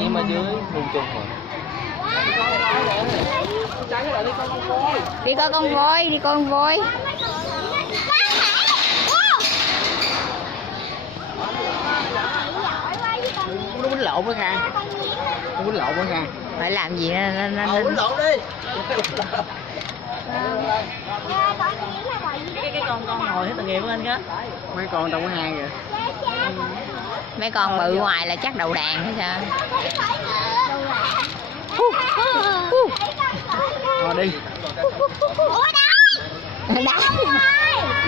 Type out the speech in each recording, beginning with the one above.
em ở dưới buông chung rồi. Đi coi con voi, đi coi con voi. Nó quýnh lộn với Khang. Nó quýnh lộn với Khang. Phải làm gì Quýnh lộn đi. Cái con ngồi hết tội nghiệp của anh đó. Mấy con trong cái hang kìa. Mấy con bự ngoài là chắc đầu đàn hay sao? Rồi đi. Đá.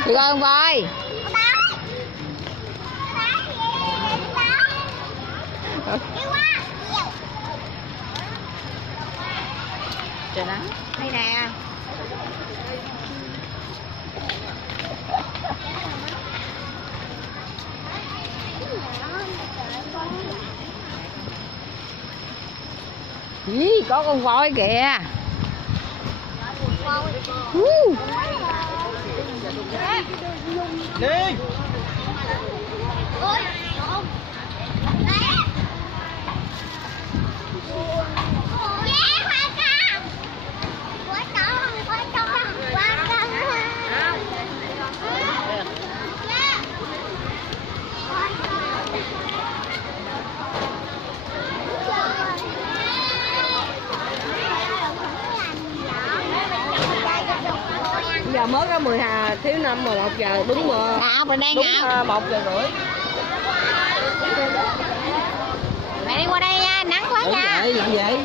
Đi coi con voi. Trời nắng. Đây nè. Ý, có con voi kìa. Đi. Giờ mới có 12 thiếu 5 mà 1 giờ đúng Ngọc rồi đây Ngọc. 1 giờ rưỡi. Mẹ đi qua đây nha, nắng quá nha. Làm vậy?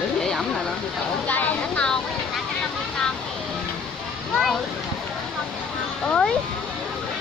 Đứng dậy ẩm nè.